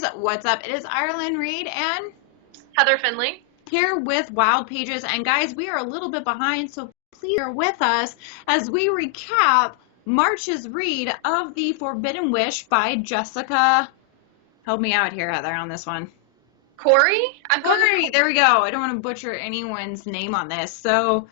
guys, what's up? It is Ireland Reed and Heather Finley here with Wylde Pages. And guys, we are a little bit behind, so please bear with us as we recap March's read of The Forbidden Wish by Jessica. Help me out here, Heather, on this one. Khoury? Khoury, there we go. I don't want to butcher anyone's name on this. So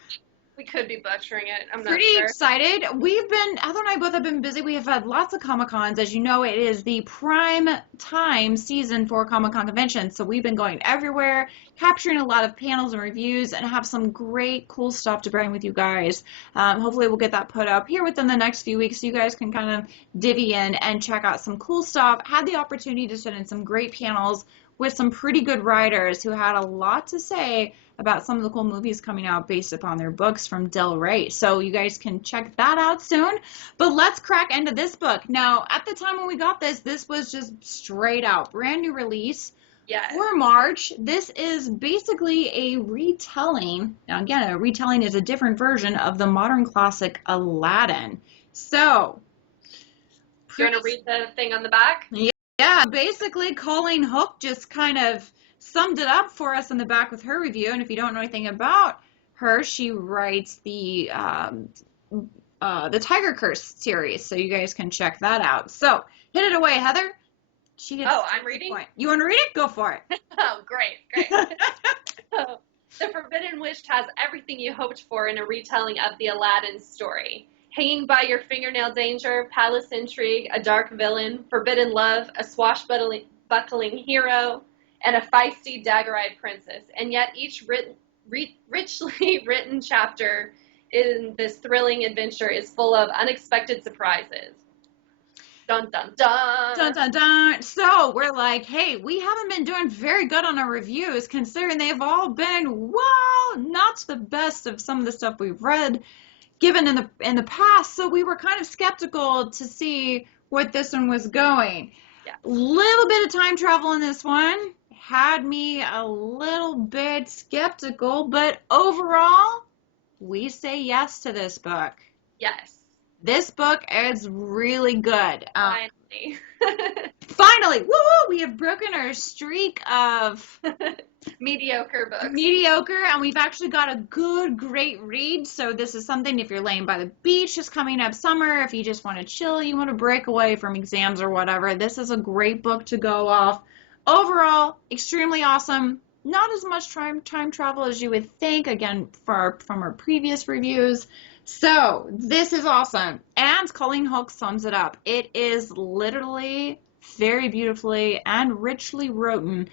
we could be butchering it. I'm not pretty sure. excited. Heather and I both have been busy. We have had lots of Comic-Cons. As you know, it is the prime time season for Comic-Con conventions. So we've been going everywhere, capturing a lot of panels and reviews, and have some great, cool stuff to bring with you guys. Hopefully we'll get that put up here within the next few weeks so you guys can kind of divvy in and check out some cool stuff. Had the opportunity to sit in some great panels with some pretty good writers who had a lot to say about some of the cool movies coming out based upon their books from Del Rey. So you guys can check that out soon. But let's crack into this book. Now, at the time when we got this was just straight out brand new release. Yes. For March. This is basically a retelling. Now, again, a retelling is a different version of the modern classic Aladdin. So, you want to read the thing on the back? Yeah, basically Colleen Hook just kind of summed it up for us in the back with her review. And if you don't know anything about her, she writes the Tiger Curse series, so you guys can check that out. So hit it away, Heather. I'm reading? You want to read it? Go for it. Oh, great. So, The Forbidden Wish has everything you hoped for in a retelling of the Aladdin story. Hanging by your fingernail danger, palace intrigue, a dark villain, forbidden love, a swashbuckling hero, and a feisty, dagger-eyed princess. And yet each richly written chapter in this thrilling adventure is full of unexpected surprises. Dun, dun, dun. Dun, dun, dun. So we're like, hey, we haven't been doing very good on our reviews considering they've all been, well, not the best of some of the stuff we've read given in the past, so we were kind of skeptical to see what this one was going. Yeah. Little bit of time travel in this one had me a little bit skeptical, but overall, we say yes to this book. Yes. This book is really good. Finally. Finally, woo-hoo, we have broken our streak of mediocre books. Mediocre, and we've actually got a good, great read. So this is something if you're laying by the beach, just coming up summer, if you just want to chill, you want to break away from exams or whatever, this is a great book to go off. Overall, extremely awesome. Not as much time travel as you would think, again, from our previous reviews. So this is awesome. And Colleen Hook sums it up. It is literally very beautifully and richly written.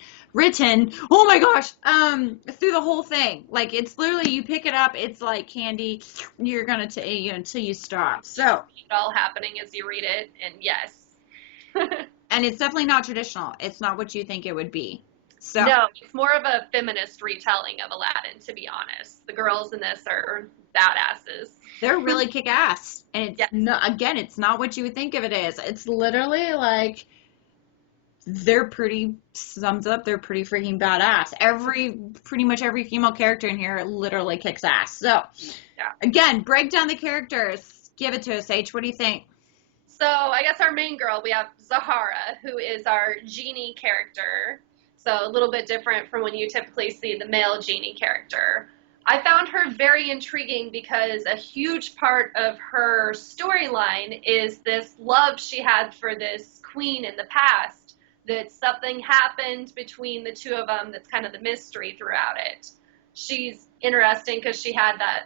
Oh my gosh, through the whole thing. Like, it's literally, you pick it up, it's like candy. You're gonna until you stop. So it all happening as you read it, and yes. And it's definitely not traditional. It's not what you think it would be. So no, it's more of a feminist retelling of Aladdin, to be honest. The girls in this are badasses. They're really kick ass. And it's again, it's not what you would think of it as. It's literally like they're pretty freaking badass. Pretty much every female character in here literally kicks ass. So again, break down the characters. Give it to us, H. What do you think? So I guess our main girl, we have Zahara, who is our genie character. So a little bit different from when you typically see the male genie character. I found her very intriguing because a huge part of her storyline is this love she had for this queen in the past, that something happened between the two of them that's kind of the mystery throughout it. She's interesting because she had that,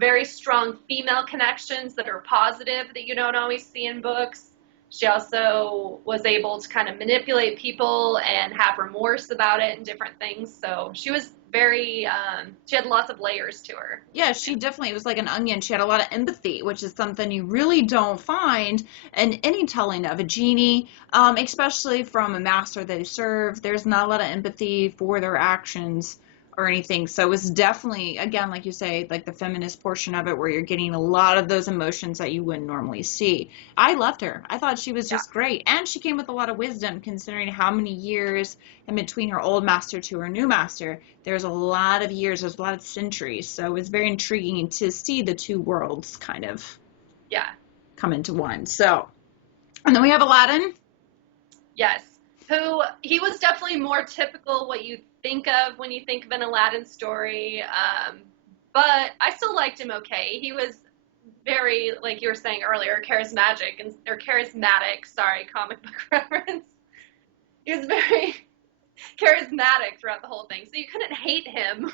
very strong female connections that are positive that you don't always see in books. She also was able to kind of manipulate people and have remorse about it and different things. So she was very, she had lots of layers to her. Yeah, she definitely, it was like an onion. She had a lot of empathy, which is something you really don't find in any telling of a genie, especially from a master they serve. There's not a lot of empathy for their actions or anything. So it was definitely, again, like you say, like the feminist portion of it where you're getting a lot of those emotions that you wouldn't normally see. I loved her. I thought she was just great. And she came with a lot of wisdom considering how many years in between her old master to her new master. There's a lot of years, there's a lot of centuries. So it was very intriguing to see the two worlds kind of come into one. So, and then we have Aladdin. Yes. who he was definitely more typical what you think of when you think of an Aladdin story. But I still liked him okay. He was very, like you were saying earlier, charismatic. Sorry, comic book reference. He was very charismatic throughout the whole thing, so you couldn't hate him.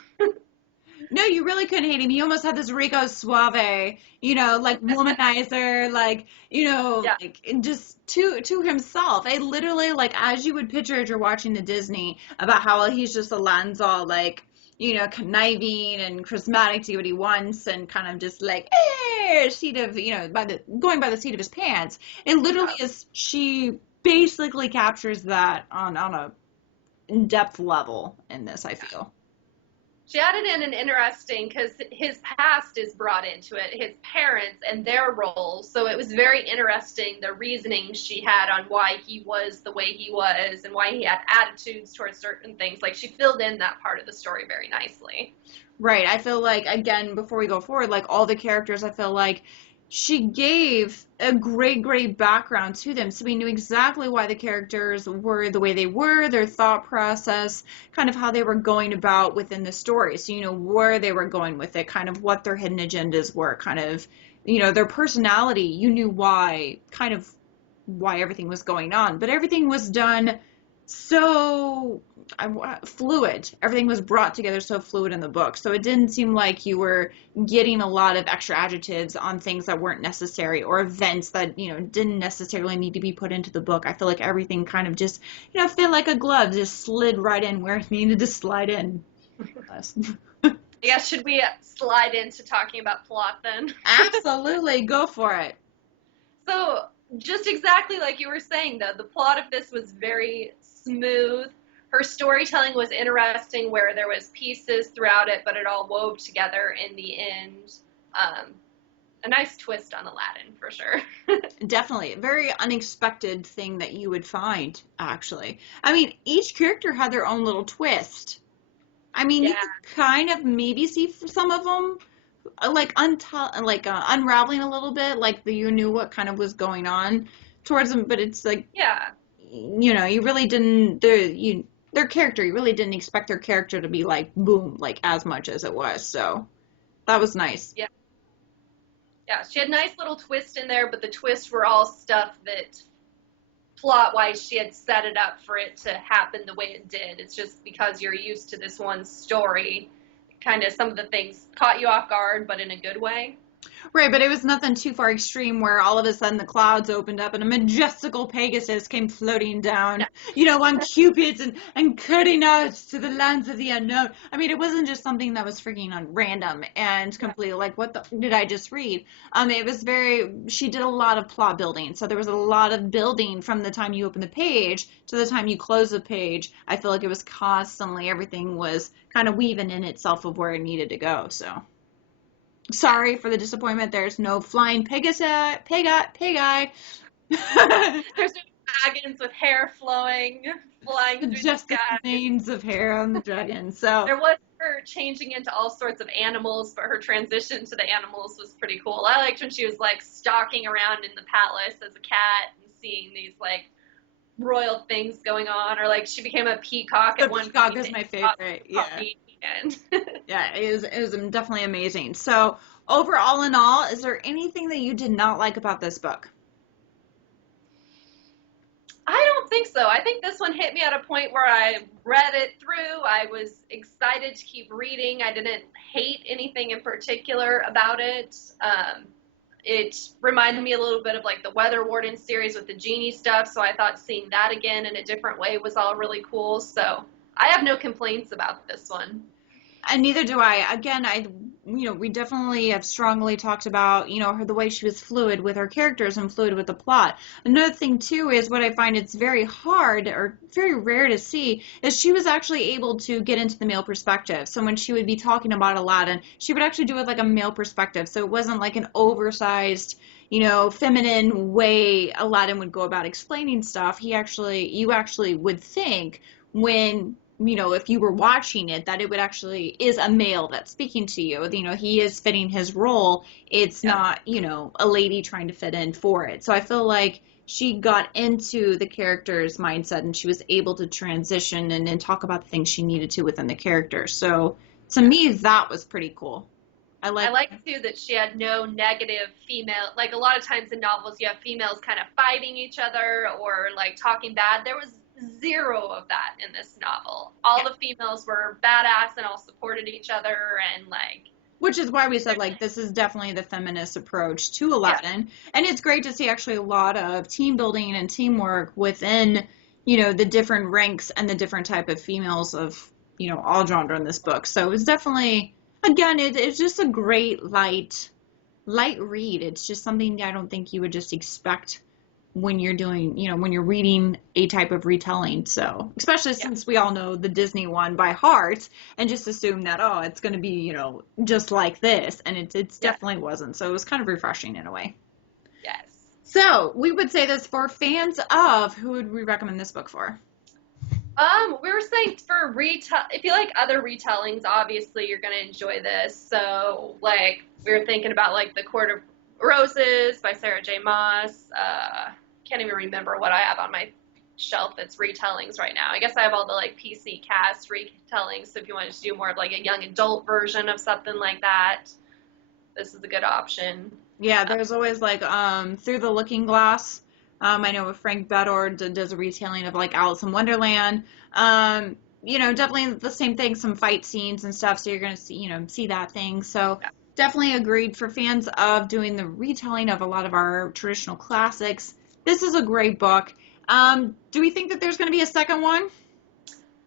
No, you really couldn't hate him. He almost had this Rico Suave, like womanizer, like, Yeah. like just to himself. I literally like as you would picture as you're watching the Disney about how he's just Aladdin's all like, conniving and charismatic to get what he wants and kind of just like seat of, going by the seat of his pants. It literally is she basically captures that on a in-depth level in this, I feel. She added in an interesting, because his past is brought into it, his parents and their roles. So it was very interesting, the reasoning she had on why he was the way he was and why he had attitudes towards certain things. Like, she filled in that part of the story very nicely. Right. I feel like, again, before we go forward, like all the characters, I feel like she gave a great background to them. So we knew exactly why the characters were the way they were, their thought process, kind of how they were going about within the story. So you know where they were going with it, kind of what their hidden agendas were, kind of, their personality. You knew kind of why everything was going on. But everything was done so fluid. Everything was brought together so fluid in the book. So it didn't seem like you were getting a lot of extra adjectives on things that weren't necessary or events that, didn't necessarily need to be put into the book. I feel like everything kind of just, fit like a glove, just slid right in where it needed to slide in. Yeah, should we slide into talking about plot then? Absolutely. Go for it. So, just exactly like you were saying, though, the plot of this was very smooth. Her storytelling was interesting, where there was pieces throughout it, but it all wove together in the end. A nice twist on Aladdin, for sure. Definitely. A very unexpected thing that you would find, actually. I mean, each character had their own little twist. I mean, you Yeah. could kind of maybe see some of them like unraveling a little bit, like you knew what kind of was going on towards them, but it's like, Yeah. you really didn't their character, you really didn't expect their character to be like boom, like as much as it was. So that was nice. Yeah. Yeah, she had a nice little twist in there, but the twists were all stuff that plot-wise she had set it up for it to happen the way it did. It's just because you're used to this one story, kind of some of the things caught you off guard, but in a good way. Right, but it was nothing too far extreme where all of a sudden the clouds opened up and a majestical Pegasus came floating down, on Cupids and cutting out to the lands of the unknown. I mean, it wasn't just something that was freaking on random and completely like, what the did I just read? It was she did a lot of plot building. So there was a lot of building from the time you open the page to the time you close the page. I feel like it was constantly, everything was kind of weaving in itself of where it needed to go, so. Sorry for the disappointment. There's no flying Pegasus, Pegeye. There's no dragons with hair flying through Just the the sky. remains of hair on the dragon. So There was her changing into all sorts of animals, but her transition to the animals was pretty cool. I liked when she was like stalking around in the palace as a cat and seeing these like royal things going on, or like she became a peacock at one peacock point. is my favorite. Yeah. And Yeah, it was definitely amazing. So overall in all, is there anything that you did not like about this book? I don't think so. I think this one hit me at a point where I read it through. I was excited to keep reading. I didn't hate anything in particular about it. It reminded me a little bit of like the Weather Warden series with the genie stuff, so I thought seeing that again in a different way was all really cool. So I have no complaints about this one. And neither do I. Again, we definitely have strongly talked about, the way she was fluid with her characters and fluid with the plot. Another thing, too, is what I find it's very hard or very rare to see is she was actually able to get into the male perspective. So when she would be talking about Aladdin, she would actually do it like a male perspective. So it wasn't like an oversized, feminine way Aladdin would go about explaining stuff. You actually would think when if you were watching it, that it would actually is a male that's speaking to you. He is fitting his role. It's not, a lady trying to fit in for it. So I feel like she got into the character's mindset and she was able to transition and then talk about the things she needed to within the character. So to me, that was pretty cool. I like too that she had no negative female. Like a lot of times in novels, you have females kind of fighting each other or like talking bad. There was zero of that in this novel. All the females were badass and all supported each other and like. Which is why we said, like, this is definitely the feminist approach to Aladdin. Yeah. And it's great to see actually a lot of team building and teamwork within, you know, the different ranks and the different type of females of, you know, all genre in this book. So it's definitely, again, it's just a great light read. It's just something I don't think you would just expect when you're doing, you know, when you're reading a type of retelling. So, especially since we all know the Disney one by heart and just assume that, oh, it's going to be, you know, just like this. And it's definitely wasn't. So it was kind of refreshing in a way. Yes. So we would say this for fans of, who would we recommend this book for? We were saying for if you like other retellings, obviously you're going to enjoy this. So, like, we were thinking about, like, The Court of Roses by Sarah J. Maas. Can't even remember what I have on my shelf that's retellings right now. I guess I have all the, like, PC cast retellings, so if you wanted to do more of, like, a young adult version of something like that, this is a good option. Yeah, there's always, like, Through the Looking Glass. I know Frank Bedard does a retelling of, like, Alice in Wonderland. You know, definitely the same thing, some fight scenes and stuff, so you're going to see, you know, see that thing. So definitely agreed for fans of doing the retelling of a lot of our traditional classics. This is a great book. Do we think that there's going to be a second one?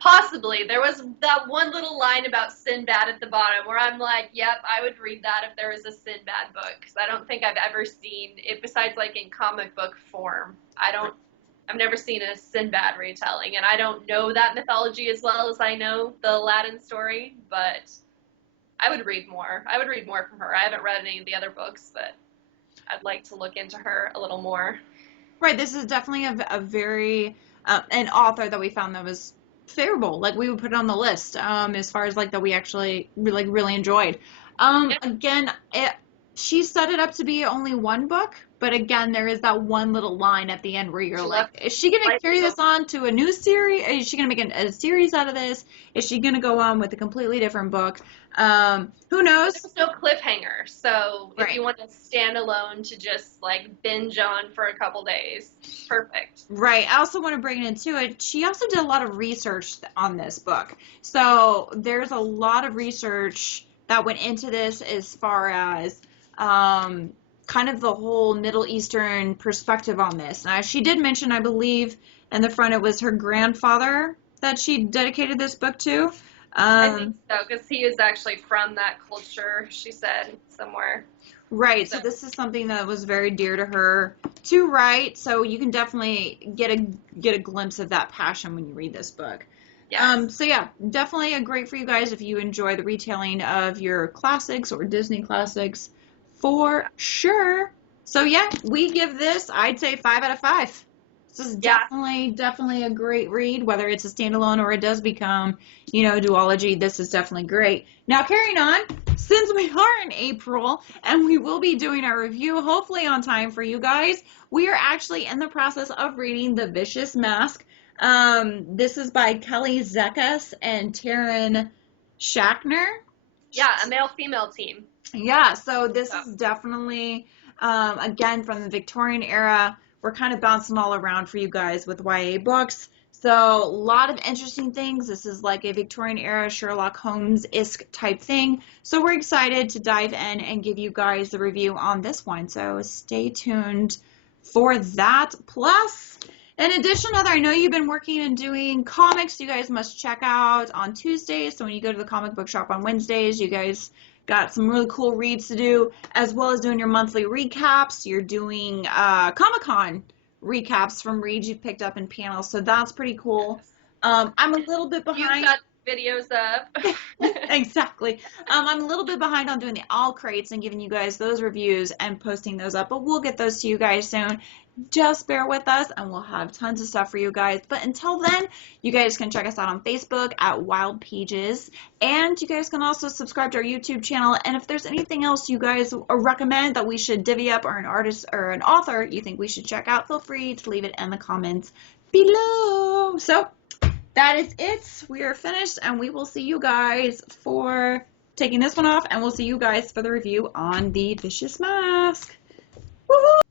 Possibly. There was that one little line about Sinbad at the bottom where I'm like, yep, I would read that if there was a Sinbad book, because I don't think I've ever seen it besides like in comic book form. I've never seen a Sinbad retelling, and I don't know that mythology as well as I know the Aladdin story, but I would read more. I would read more from her. I haven't read any of the other books, but I'd like to look into her a little more. Right, this is definitely a very, an author that we found that was favorable. Like, we would put it on the list, as far as, like, that we actually, like, really enjoyed. Again, she set it up to be only one book, but again, there is that one little line at the end where you're like, is she going to carry this on to a new series? Is she going to make a series out of this? Is she going to go on with a completely different book? Who knows? There's no cliffhanger, so if you want to stand alone to just, like, binge on for a couple days, perfect. Right. I also want to bring it into it. She also did a lot of research on this book. So there's a lot of research that went into this as far as kind of the whole Middle Eastern perspective on this. Now, she did mention, I believe, in the front it was her grandfather that she dedicated this book to. I think so, because he is actually from that culture, she said, somewhere. Right, so this is something that was very dear to her to write, so you can definitely get a glimpse of that passion when you read this book. Yes. So yeah, definitely a great for you guys if you enjoy the retelling of your classics or Disney classics, for sure. So yeah, we give this, I'd say, 5 out of 5. This is definitely a great read, whether it's a standalone or it does become, you know, a duology. This is definitely great. Now, carrying on, since we are in April and we will be doing our review, hopefully on time for you guys, we are actually in the process of reading The Vicious Mask. This is by Kelly Zekas and Taryn Schachner. Yeah, a male-female team. Yeah, so this is definitely, again, from the Victorian era. We're kind of bouncing all around for you guys with YA books. So a lot of interesting things. This is like a Victorian era Sherlock Holmes-esque type thing. So we're excited to dive in and give you guys the review on this one. So stay tuned for that. Plus, in addition, Heather, I know you've been working and doing comics you guys must check out on Tuesdays. So when you go to the comic book shop on Wednesdays, you guys got some really cool reads to do, as well as doing your monthly recaps. You're doing Comic-Con recaps from reads you've picked up in panels, so that's pretty cool. I'm a little bit behind. You've got videos up. Exactly. I'm a little bit behind on doing the all crates and giving you guys those reviews and posting those up, but we'll get those to you guys soon. Just bear with us and we'll have tons of stuff for you guys. But until then, you guys can check us out on Facebook at Wylde Pages, and you guys can also subscribe to our YouTube channel. And if there's anything else you guys recommend that we should divvy up, or an artist or an author you think we should check out, feel free to leave it in the comments below. So that is it. We are finished, and we will see you guys for taking this one off, and we'll see you guys for the review on the Vicious Mask. Woohoo!